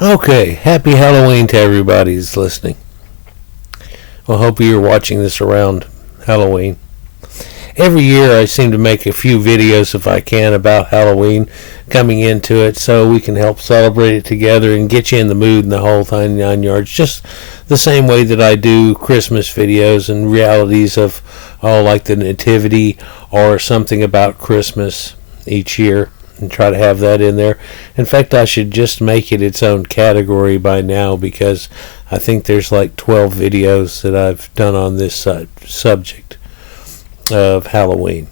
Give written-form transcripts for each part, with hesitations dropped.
Okay, happy Halloween to everybody who's listening. Well, hope you're watching this around Halloween. Every year I seem to make a few videos if I can about Halloween coming into it so we can help celebrate it together and get you in the mood and the whole 9 yards. Just the same way that I do Christmas videos and realities of, like the Nativity or something about Christmas each year. And try to have that in there. In fact, I should just make it its own category by now because I think there's like 12 videos that I've done on this subject of Halloween.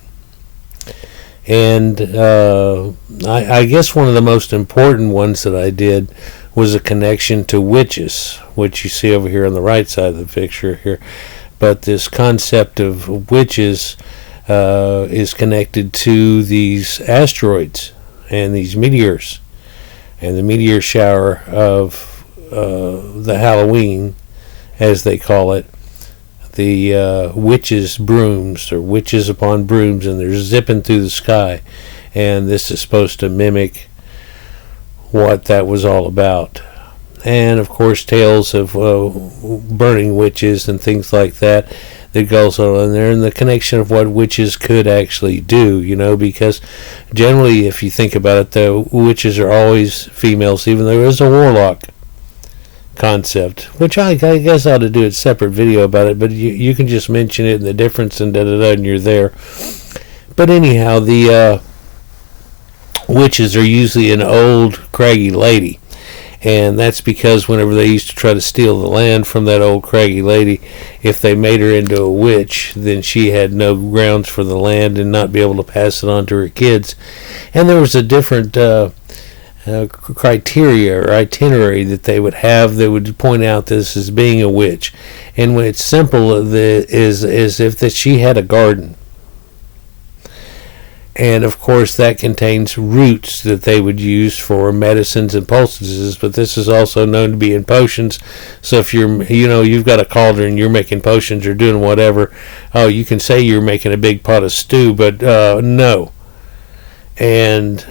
And I guess one of the most important ones that I did was a connection to witches, which you see over here on the right side of the picture here. But this concept of witches is connected to these asteroids and these meteors and the meteor shower of the Halloween, as they call it, the witches' brooms, or witches upon brooms, and they're zipping through the sky. And this is supposed to mimic what that was all about. And of course, tales of burning witches and things like that goes on in there, and the connection of what witches could actually do, because generally, if you think about it, the witches are always females, even though there is a warlock concept, which I guess I ought to do a separate video about it, but you can just mention it and the difference and da-da-da, and you're there. But anyhow, the witches are usually an old, craggy lady. And that's because whenever they used to try to steal the land from that old craggy lady, if they made her into a witch, then she had no grounds for the land and not be able to pass it on to her kids. And there was a different criteria or itinerary that they would have that would point out this as being a witch. And when it's simple, is if that she had a garden. And of course that contains roots that they would use for medicines and poultices, but this is also known to be in potions. So if you've got a cauldron, you're making potions or doing whatever, you can say you're making a big pot of stew, but no. And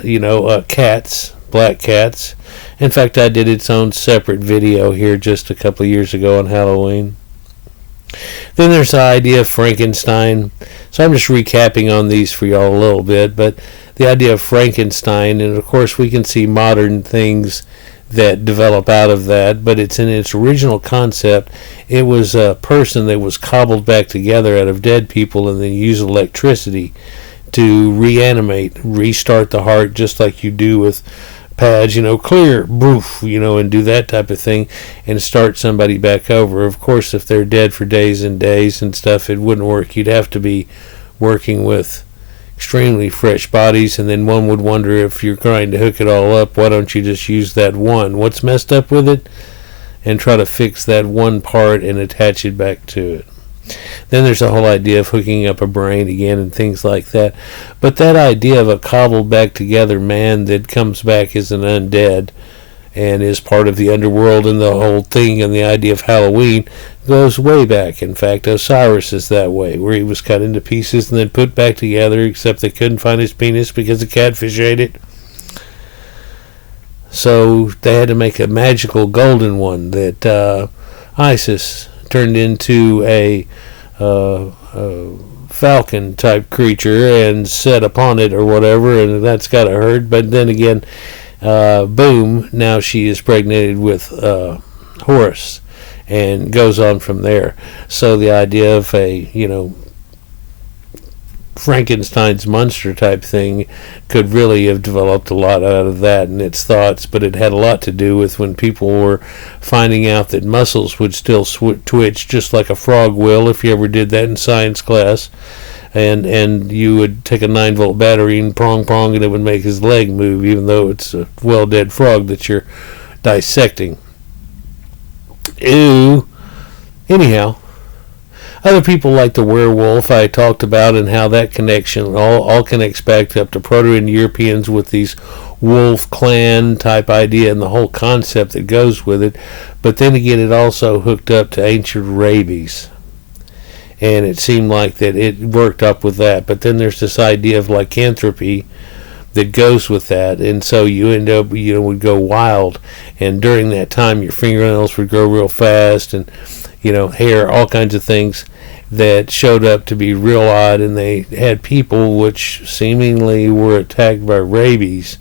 cats, black cats. In fact, I did its own separate video here just a couple of years ago on Halloween. Then there's the idea of Frankenstein. So I'm just recapping on these for y'all a little bit, but the idea of Frankenstein, and of course we can see modern things that develop out of that, but it's in its original concept. It was a person that was cobbled back together out of dead people and then use electricity to reanimate, restart the heart, just like you do with pads, clear, boof, and do that type of thing and start somebody back over. Of course, if they're dead for days and days and stuff, it wouldn't work. You'd have to be working with extremely fresh bodies, and then one would wonder, if you're trying to hook it all up, why don't you just use that one? What's messed up with it? And try to fix that one part and attach it back to it. Then there's the whole idea of hooking up a brain again and things like that. But that idea of a cobbled back together man that comes back as an undead and is part of the underworld and the whole thing, and the idea of Halloween goes way back. In fact, Osiris is that way, where he was cut into pieces and then put back together, except they couldn't find his penis because the catfish ate it. So they had to make a magical golden one that Isis turned into a falcon type creature and set upon it or whatever, and that's got to hurt. But then again, boom, now she is pregnated with Horus and goes on from there. So the idea of a Frankenstein's monster type thing could really have developed a lot out of that and its thoughts, but it had a lot to do with when people were finding out that muscles would still twitch just like a frog will, if you ever did that in science class, and you would take a 9-volt battery and prong and it would make his leg move, even though it's a well dead frog that you're dissecting. Ew. Anyhow, other people like the werewolf I talked about, and how that connection all connects back up to Proto-Indo-Europeans with these wolf clan type idea and the whole concept that goes with it. But then again, it also hooked up to ancient rabies, and it seemed like that it worked up with that. But then there's this idea of lycanthropy that goes with that, and so you end up, would go wild, and during that time your fingernails would grow real fast, and hair, all kinds of things that showed up to be real odd. And they had people which seemingly were attacked by rabies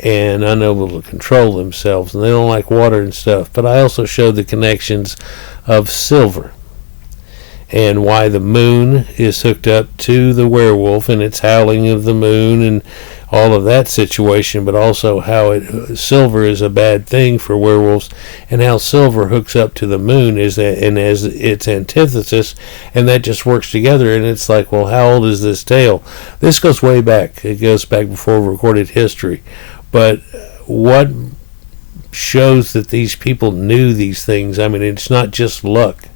and unable to control themselves, and they don't like water and stuff. But I also showed the connections of silver and why the moon is hooked up to the werewolf and its howling of the moon and all of that situation, but also how silver is a bad thing for werewolves, and how silver hooks up to the moon as its antithesis, and that just works together. And it's like, well, how old is this tale? This goes way back. It goes back before recorded history. But what shows that these people knew these things? I mean, it's not just luck.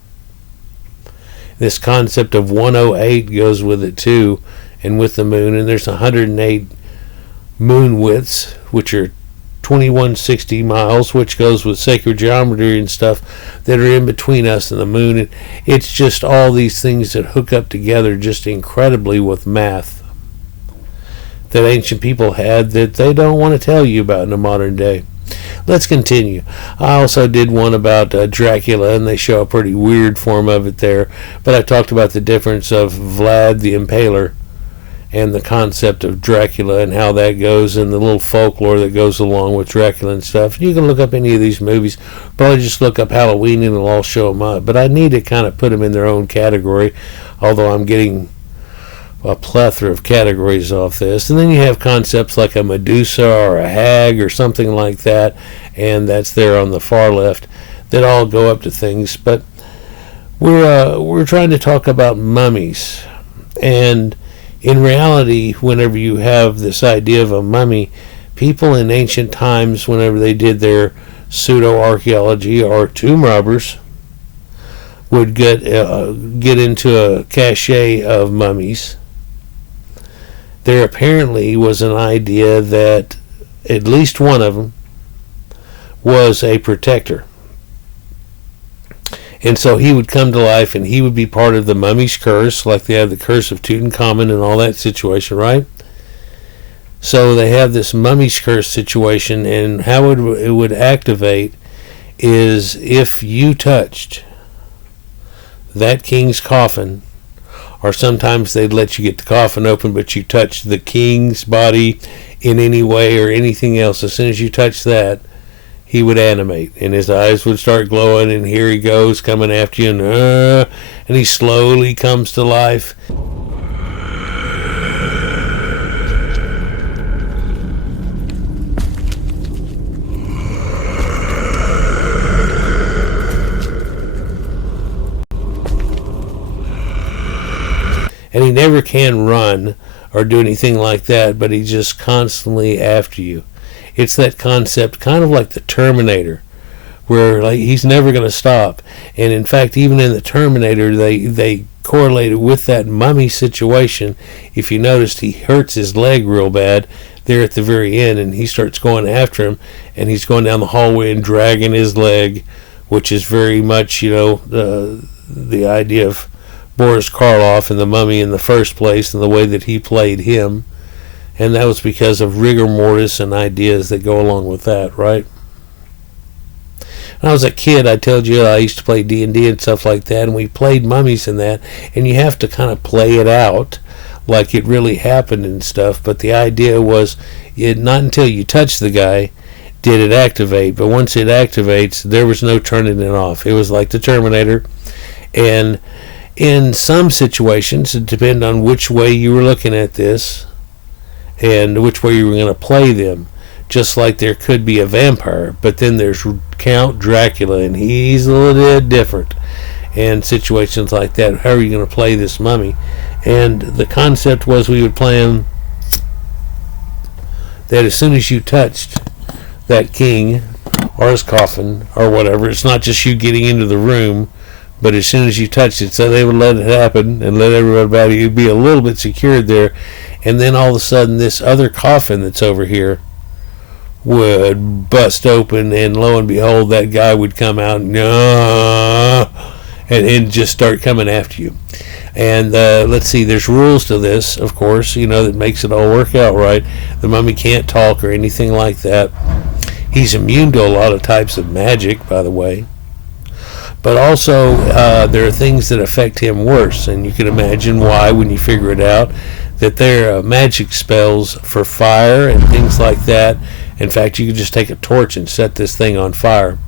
This concept of 108 goes with it too, and with the moon, and there's 108 moon widths, which are 2160 miles, which goes with sacred geometry and stuff that are in between us and the moon. And it's just all these things that hook up together just incredibly with math that ancient people had that they don't want to tell you about in the modern day. Let's continue. I also did one about Dracula, and they show a pretty weird form of it there, but I talked about the difference of Vlad the Impaler and the concept of Dracula and how that goes, and the little folklore that goes along with Dracula and stuff. You can look up any of these movies. Probably just look up Halloween and it'll all show them up. But I need to kind of put them in their own category, although I'm getting a plethora of categories off this. And then you have concepts like a Medusa or a hag or something like that, and that's there on the far left, that all go up to things. But we're trying to talk about mummies, and in reality, whenever you have this idea of a mummy, people in ancient times, whenever they did their pseudo-archaeology or tomb robbers, would get into a cache of mummies. There apparently was an idea that at least one of them was a protector. And so he would come to life, and he would be part of the mummy's curse, like they have the curse of Tutankhamun and all that situation, right? So they have this mummy's curse situation, and how it would activate is if you touched that king's coffin, or sometimes they'd let you get the coffin open, but you touched the king's body in any way or anything else. As soon as you touched that, he would animate, and his eyes would start glowing, and here he goes coming after you, and he slowly comes to life. And he never can run or do anything like that, but he's just constantly after you. It's that concept, kind of like the Terminator, where like he's never going to stop. And in fact, even in the Terminator, they correlate it with that mummy situation. If you noticed, he hurts his leg real bad there at the very end, and he starts going after him, and he's going down the hallway and dragging his leg, which is very much, the idea of Boris Karloff and the Mummy in the first place, and the way that he played him. And that was because of rigor mortis and ideas that go along with that, right? When I was a kid, I told you I used to play D&D and stuff like that, and we played mummies and that, and you have to kind of play it out like it really happened and stuff. But the idea was, not until you touch the guy did it activate, but once it activates, there was no turning it off. It was like the Terminator. And in some situations, it depended on which way you were looking at this and which way you were going to play them. Just like there could be a vampire, but then there's Count Dracula, and he's a little bit different. And situations like that, how are you going to play this mummy? And the concept was we would plan that as soon as you touched that king or his coffin or whatever, it's not just you getting into the room, but as soon as you touched it, so they would let it happen and let everybody you'd be a little bit secured there. And then all of a sudden, this other coffin that's over here would bust open, and lo and behold, that guy would come out, and just start coming after you. And let's see, there's rules to this, of course, that makes it all work out right. The mummy can't talk or anything like that. He's immune to a lot of types of magic, by the way. But also, there are things that affect him worse, and you can imagine why when you figure it out, that there are magic spells for fire and things like that. In fact, you could just take a torch and set this thing on fire,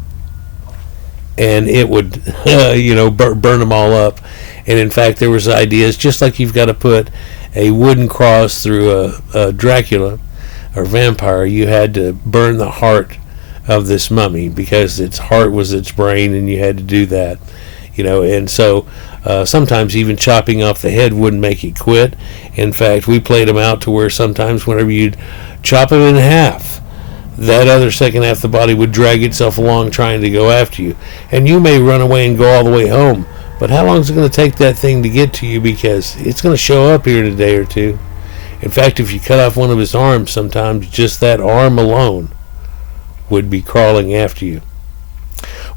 and it would, burn them all up. And in fact, there was ideas, just like you've got to put a wooden cross through a Dracula or vampire, you had to burn the heart of this mummy because its heart was its brain, and you had to do that. And so sometimes even chopping off the head wouldn't make it quit. In fact, we played them out to where sometimes whenever you'd chop him in half, that other second half of the body would drag itself along trying to go after you. And you may run away and go all the way home, but how long is it going to take that thing to get to you? Because it's going to show up here in a day or two. In fact, if you cut off one of his arms, sometimes just that arm alone would be crawling after you.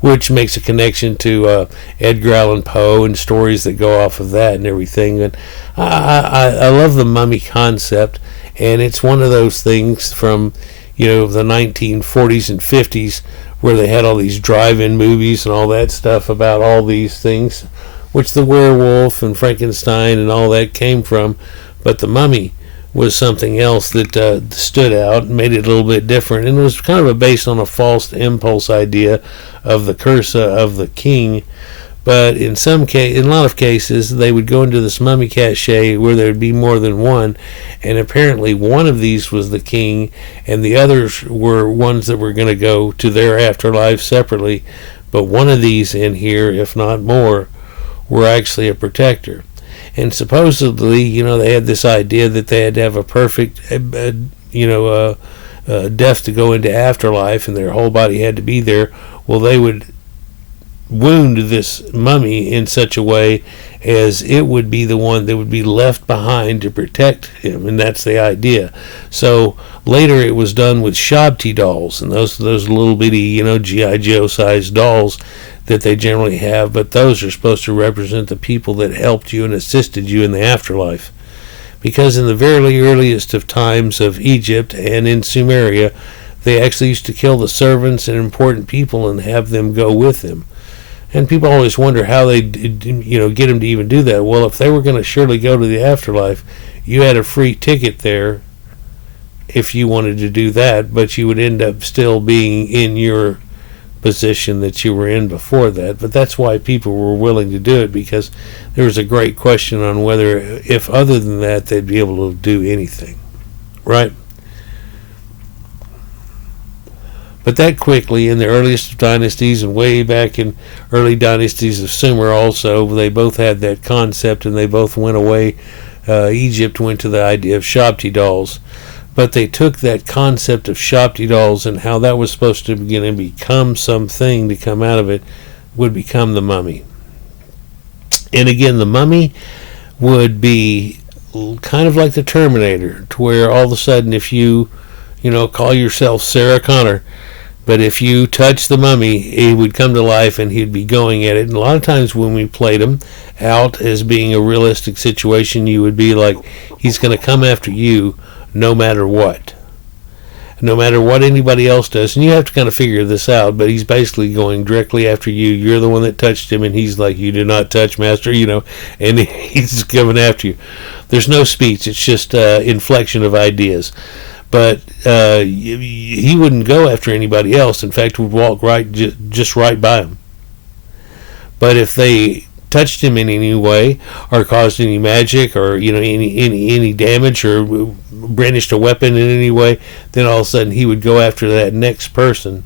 Which makes a connection to Edgar Allan Poe and stories that go off of that and everything. And I love the mummy concept, and it's one of those things from the 1940s and 50s where they had all these drive-in movies and all that stuff about all these things, which the werewolf and Frankenstein and all that came from. But the mummy was something else that stood out and made it a little bit different, and it was kind of based on a false impulse idea of the curse of the king. But in a lot of cases, they would go into this mummy cache where there would be more than one, and apparently one of these was the king, and the others were ones that were going to go to their afterlife separately. But one of these in here, if not more, were actually a protector. And supposedly, they had this idea that they had to have a perfect, death to go into afterlife, and their whole body had to be there. Well, they would wound this mummy in such a way as it would be the one that would be left behind to protect him, and that's the idea. So later it was done with Ushabti dolls, and those little bitty, G.I. Joe sized dolls that they generally have, but those are supposed to represent the people that helped you and assisted you in the afterlife. Because in the very earliest of times of Egypt and in Sumeria, they actually used to kill the servants and important people and have them go with them. And people always wonder how they get them to even do that. Well, if they were going to surely go to the afterlife, you had a free ticket there if you wanted to do that, but you would end up still being in your position that you were in before that. But that's why people were willing to do it, because there was a great question on whether, if other than that, they'd be able to do anything, right? But that quickly, in the earliest of dynasties and way back in early dynasties of Sumer also, they both had that concept, and they both went away. Egypt went to the idea of Ushabti dolls. But they took that concept of Ushabti dolls and how that was supposed to begin and become something to come out of it would become the mummy. And again, the mummy would be kind of like the Terminator, to where all of a sudden if you call yourself Sarah Connor, but if you touch the mummy, he would come to life and he'd be going at it. And a lot of times when we played him out as being a realistic situation, you would be like, he's going to come after you no matter what. No matter what anybody else does. And you have to kind of figure this out, but he's basically going directly after you. You're the one that touched him, and he's like, you do not touch, master, and he's coming after you. There's no speech. It's just inflection of ideas. But he wouldn't go after anybody else. In fact, would walk just right by him. But if they touched him in any way, or caused any magic, or any damage, or brandished a weapon in any way, then all of a sudden he would go after that next person,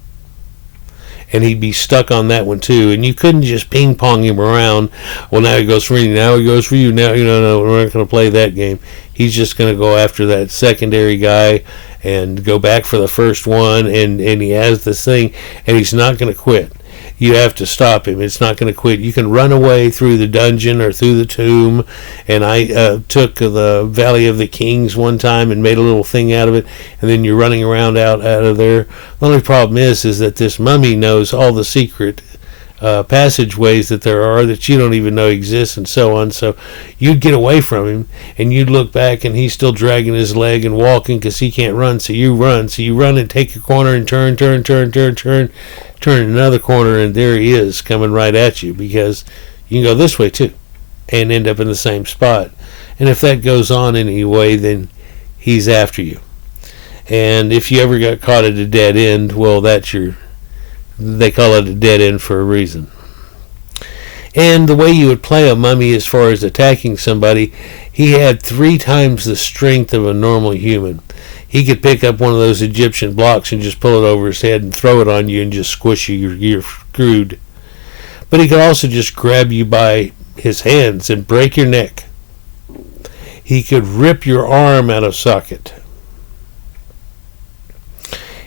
and he'd be stuck on that one too. And you couldn't just ping pong him around. Well, now he goes for me. Now he goes for you. Now no, we're not going to play that game. He's just going to go after that secondary guy and go back for the first one. And he has this thing, and he's not going to quit. You have to stop him. It's not going to quit. You can run away through the dungeon or through the tomb. And I took the Valley of the Kings one time and made a little thing out of it. And then you're running around out of there. The only problem is that this mummy knows all the secret passageways that there are that you don't even know exist, and so on. So you'd get away from him, and you'd look back, and he's still dragging his leg and walking because he can't run. So you run and take a corner and turn another corner, and there he is coming right at you, because you can go this way too and end up in the same spot. And if that goes on anyway, then he's after you. And if you ever got caught at a dead end, well, they call it a dead end for a reason. And the way you would play a mummy as far as attacking somebody, he had 3 times the strength of a normal human. He could pick up one of those Egyptian blocks and just pull it over his head and throw it on you and just squish you. You're screwed. But he could also just grab you by his hands and break your neck. He could rip your arm out of socket.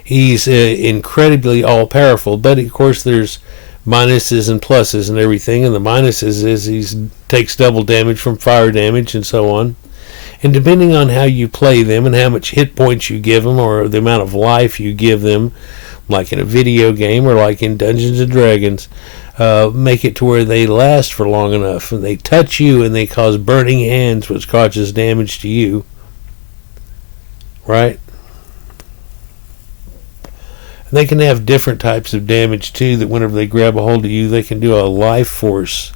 He's incredibly all-powerful, but of course there's minuses and pluses and everything, and the minuses is he takes double damage from fire damage and so on. And depending on how you play them and how much hit points you give them or the amount of life you give them, like in a video game or like in Dungeons and Dragons, make it to where they last for long enough, and they touch you and they cause burning hands, which causes damage to you. Right? And they can have different types of damage too, that whenever they grab a hold of you, they can do a life force,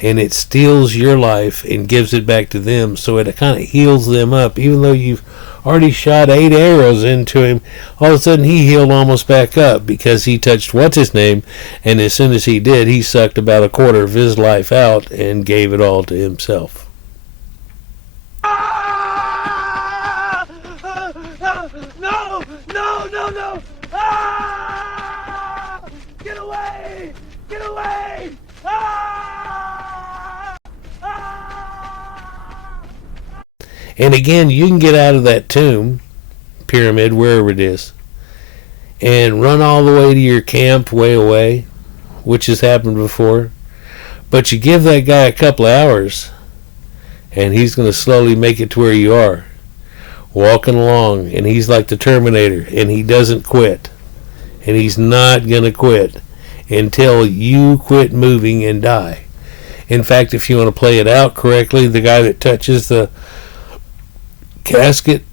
and it steals your life and gives it back to them, so it kind of heals them up. Even though you've already shot 8 arrows into him, all of a sudden he healed almost back up because he touched what's-his-name, and as soon as he did, he sucked about a quarter of his life out and gave it all to himself. No! Ah! Get away! Get away! Ah! Ah! And again, you can get out of that tomb, pyramid, wherever it is, and run all the way to your camp way away, which has happened before. But you give that guy a couple of hours, and he's going to slowly make it to where you are, walking along, and he's like the Terminator, and he doesn't quit. And he's not going to quit until you quit moving and die. In fact, if you want to play it out correctly, the guy that touches the casket,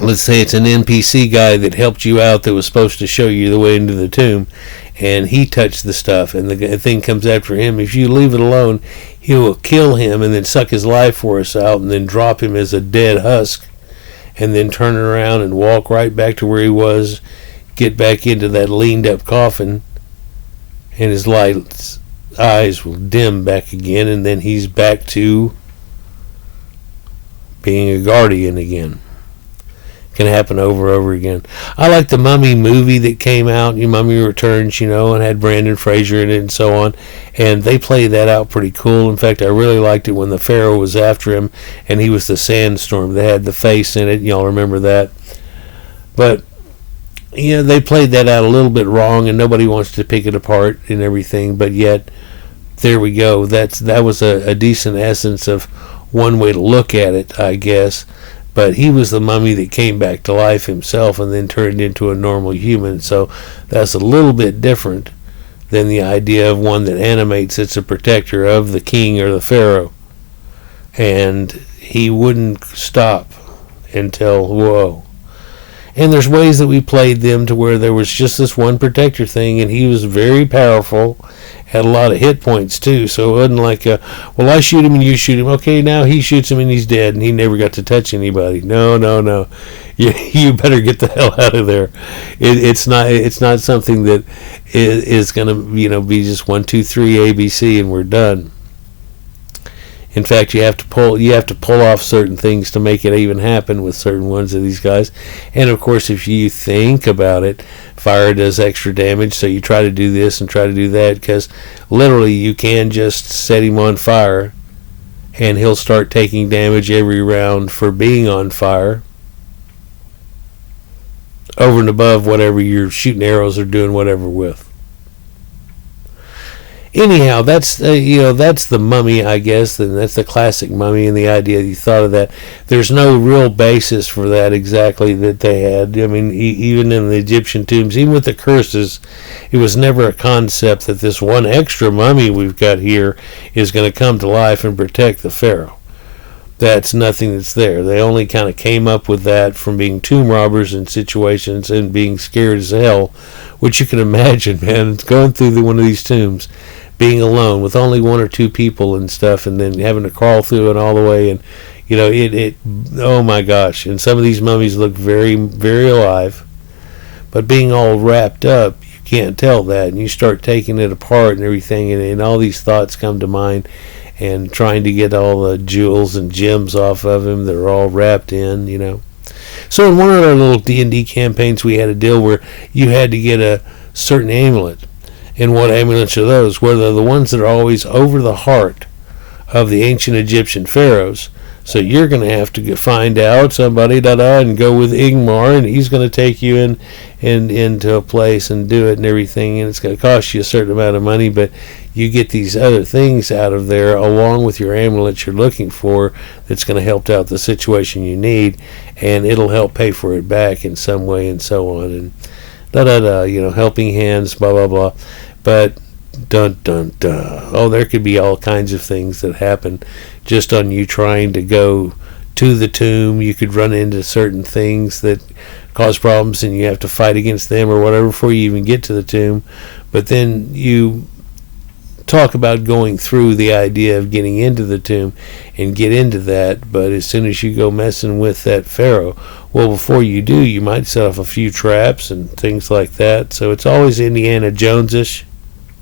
let's say it's an NPC guy that helped you out that was supposed to show you the way into the tomb, and he touched the stuff, and the thing comes after him. If you leave it alone, he will kill him and then suck his life force out and then drop him as a dead husk, and then turn around and walk right back to where he was, get back into that leaned up coffin, and his eyes will dim back again, and then he's back to being a guardian again. Can happen over and over again. I like the Mummy movie that came out, Mummy Returns, and had Brandon Fraser in it and so on, and they played that out pretty cool. In fact, I really liked it when the Pharaoh was after him and he was the sandstorm. They had the face in it, y'all remember that. But they played that out a little bit wrong, and nobody wants to pick it apart and everything, but yet there we go. That was a decent essence of one way to look at it, I guess. But he was the mummy that came back to life himself and then turned into a normal human. So that's a little bit different than the idea of one that animates. It's a protector of the king or the pharaoh. And he wouldn't stop until, whoa. And there's ways that we played them to where there was just this one protector thing, and he was very powerful, had a lot of hit points too, so it wasn't like, well, I shoot him and you shoot him. Okay, now he shoots him and he's dead, and he never got to touch anybody. No. You better get the hell out of there. It's not something that is going to be just 1, 2, 3 ABC and we're done. In fact, you have to pull off certain things to make it even happen with certain ones of these guys. And of course, if you think about it, fire does extra damage, so you try to do this and try to do that, because literally you can just set him on fire and he'll start taking damage every round for being on fire, over and above whatever you're shooting arrows or doing whatever with. anyhow, that's that's the mummy, I guess, and that's the classic mummy, and the idea you thought of that. There's no real basis for that exactly that they had. I mean, even in the Egyptian tombs, even with the curses, it was never a concept that this one extra mummy we've got here is going to come to life and protect the pharaoh. That's nothing that's there. They only kind of came up with that from being tomb robbers in situations and being scared as hell, which you can imagine, man. It's going through one of these tombs, being alone with only one or two people and stuff, and then having to crawl through it all the way, and it oh my gosh. And some of these mummies look very, very alive, but being all wrapped up, you can't tell that, and you start taking it apart and everything, and all these thoughts come to mind, and trying to get all the jewels and gems off of him that are all wrapped in. So in one of our little D&D campaigns, we had a deal where you had to get a certain amulet. And what amulets are those? Well, they're the ones that are always over the heart of the ancient Egyptian pharaohs. So you're going to have to find out somebody, and go with Ingmar, and he's going to take you into a place and do it and everything, and it's going to cost you a certain amount of money, but you get these other things out of there along with your amulet you're looking for that's going to help out the situation you need, and it'll help pay for it back in some way and so on, and helping hands, blah, blah, blah. But dun, dun, dun. Oh, there could be all kinds of things that happen just on you trying to go to the tomb. You could run into certain things that cause problems, and you have to fight against them or whatever before you even get to the tomb. But then you talk about going through the idea of getting into the tomb and get into that, but as soon as you go messing with that pharaoh, well, before you do, you might set off a few traps and things like that. So it's always Indiana Jones-ish,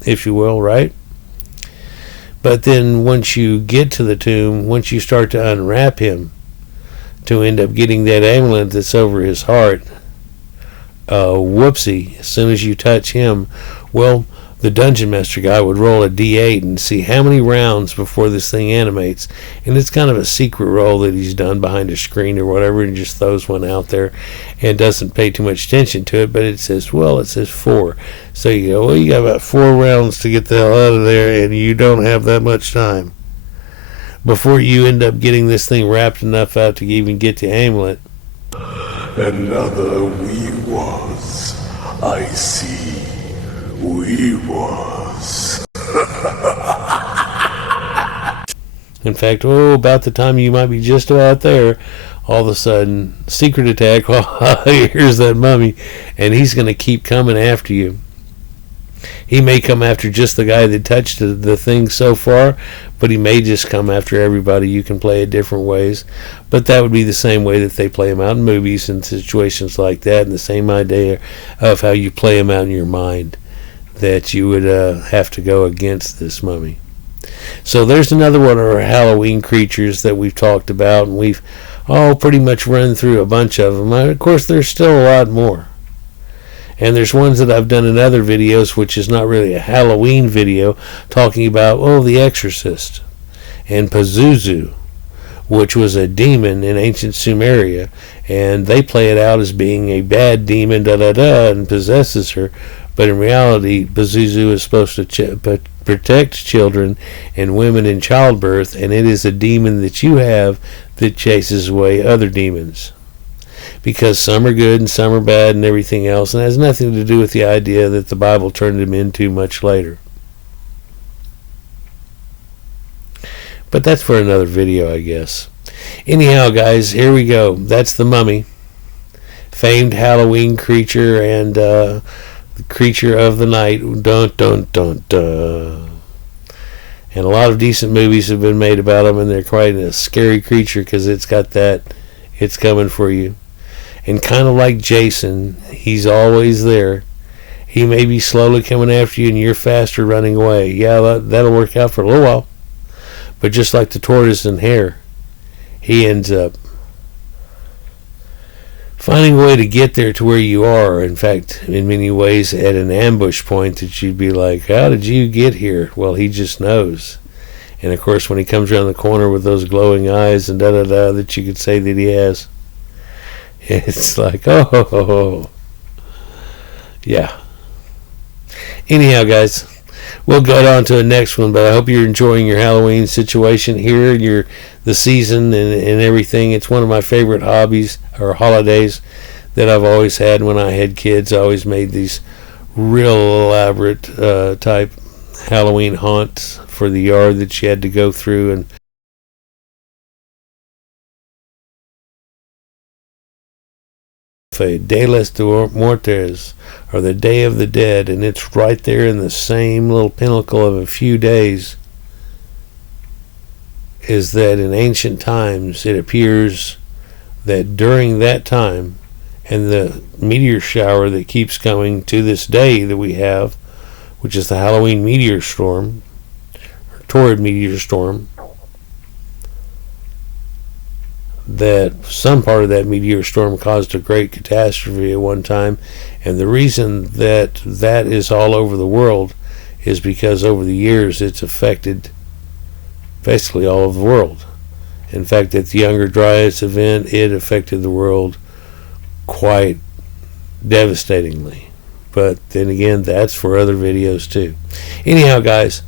if you will, right? But then once you get to the tomb, once you start to unwrap him to end up getting that amulet that's over his heart, whoopsie, as soon as you touch him, well, the dungeon master guy would roll a d8 and see how many rounds before this thing animates, and it's kind of a secret roll that he's done behind a screen or whatever, and just throws one out there and doesn't pay too much attention to it, but it says 4. So you go, well, you got about 4 rounds to get the hell out of there, and you don't have that much time before you end up getting this thing wrapped enough out to even get the amulet. Another we was. I see. We was. In fact, about the time you might be just about there, all of a sudden, secret attack, here's that mummy, and he's going to keep coming after you. He may come after just the guy that touched the thing so far, but he may just come after everybody. You can play it different ways, but that would be the same way that they play them out in movies and situations like that, and the same idea of how you play them out in your mind, that you would have to go against this mummy. So there's another one of our Halloween creatures that we've talked about, and we've all pretty much run through a bunch of them. Of course, there's still a lot more. And there's ones that I've done in other videos, which is not really a Halloween video, talking about, The Exorcist and Pazuzu, which was a demon in ancient Sumeria, and they play it out as being a bad demon, and possesses her, but in reality, Pazuzu is supposed to protect children and women in childbirth, and it is a demon that you have that chases away other demons. Because some are good and some are bad and everything else, and it has nothing to do with the idea that the Bible turned him into much later. But that's for another video, I guess. Anyhow, guys, here we go. That's the mummy. Famed Halloween creature and the creature of the night. Dun, dun, dun, dun. And a lot of decent movies have been made about him, and they're quite a scary creature because it's got that, it's coming for you. And kind of like Jason, he's always there. He may be slowly coming after you and you're faster running away. Yeah, that'll work out for a little while. But just like the tortoise and hare, he ends up finding a way to get there to where you are. In fact, in many ways, at an ambush point that you'd be like, how did you get here? Well, he just knows. And of course, when he comes around the corner with those glowing eyes and da-da-da that you could say that he has, it's like, oh, yeah. Anyhow, guys, we'll get on to the next one. But I hope you're enjoying your Halloween situation here, the season and everything. It's one of my favorite hobbies or holidays that I've always had. When I had kids, I always made these real elaborate type Halloween haunts for the yard that you had to go through. And De los Muertos, or the Day of the Dead, and it's right there in the same little pinnacle of a few days. Is that in ancient times it appears that during that time, and the meteor shower that keeps coming to this day that we have, which is the Halloween meteor storm, or torrid meteor storm, that some part of that meteor storm caused a great catastrophe at one time. And the reason that is all over the world is because over the years it's affected basically all of the world. In fact, at the Younger Dryas event, it affected the world quite devastatingly. But then again, that's for other videos too. Anyhow, guys,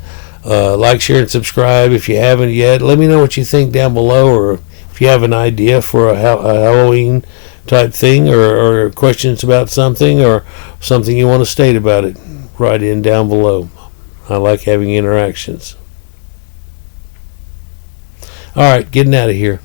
like, share, and subscribe if you haven't yet. Let me know what you think down below, or if you have an idea for a Halloween type thing, or questions about something, or something you want to state about it, write in down below. I like having interactions. Alright, getting out of here.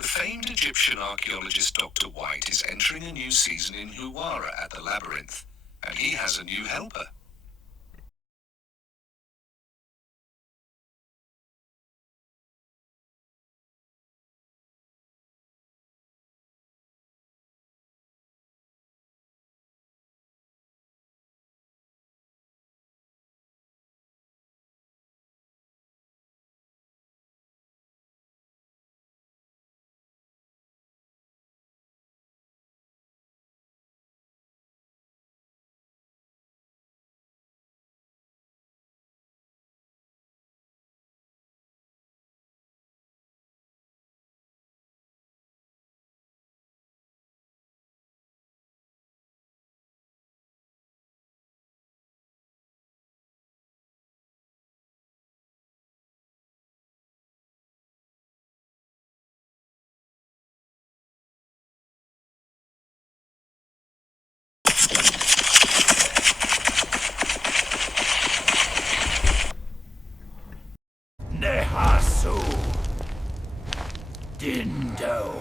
The famed Egyptian archaeologist Dr. White is entering a new season in Huwara at the Labyrinth, and he has a new helper. Dindo,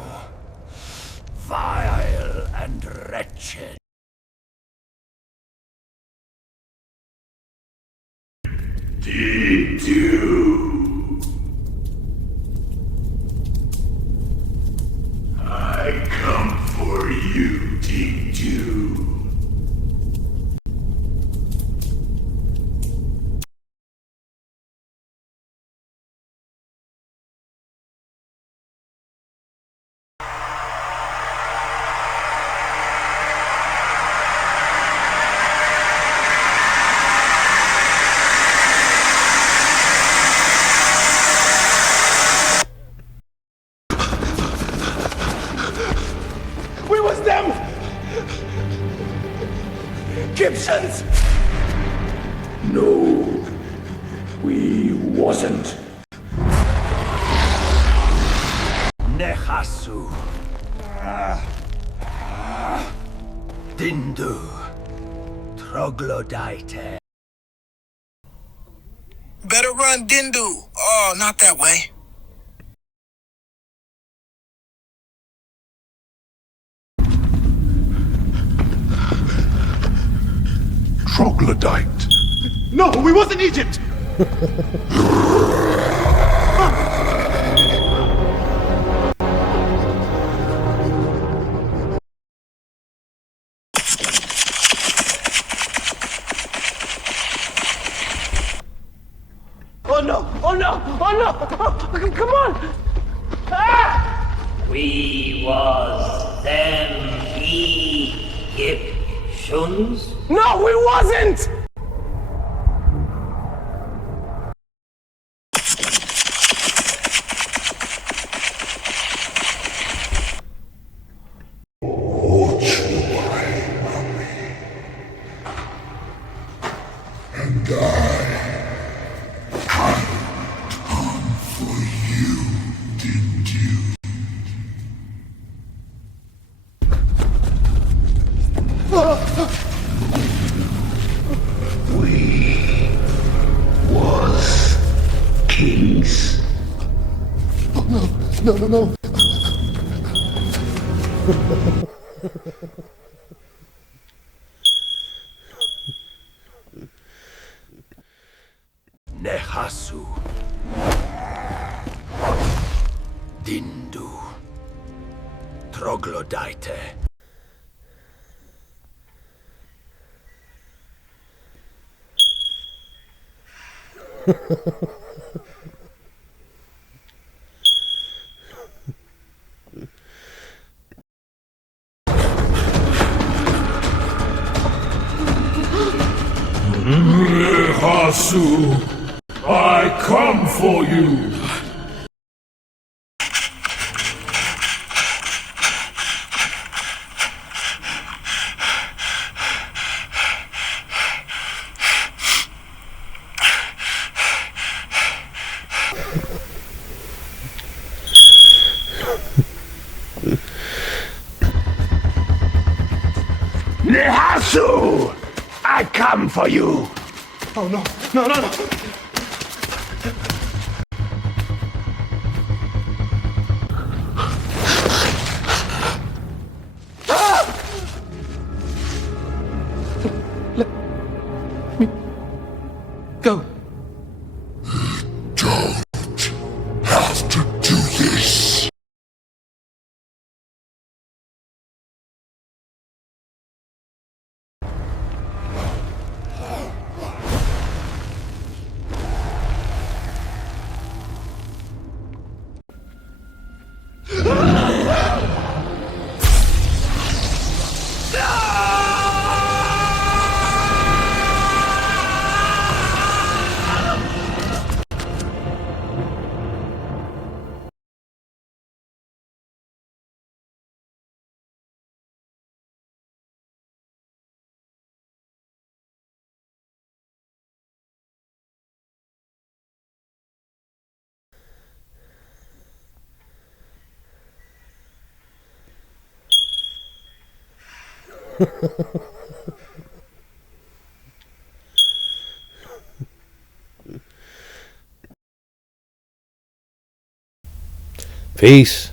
vile and wretched. Did you? I come for you, did you? We was them! Gibsons! No, we wasn't. Nehasu. Dindu. Troglodyte. Better run, Dindu. Oh, not that way. Troglodyte. No, we wasn't Egypt! Oh no! Oh, come on! Ah! We was them Egyptians? No, we wasn't! And I come for you, didn't you? We was kings. No. Nehasu. Dindu. Troglodyte. Nehasu, I come for you. Nehasu, I come for you. Oh no. Let me go. Don't have to do this. Peace.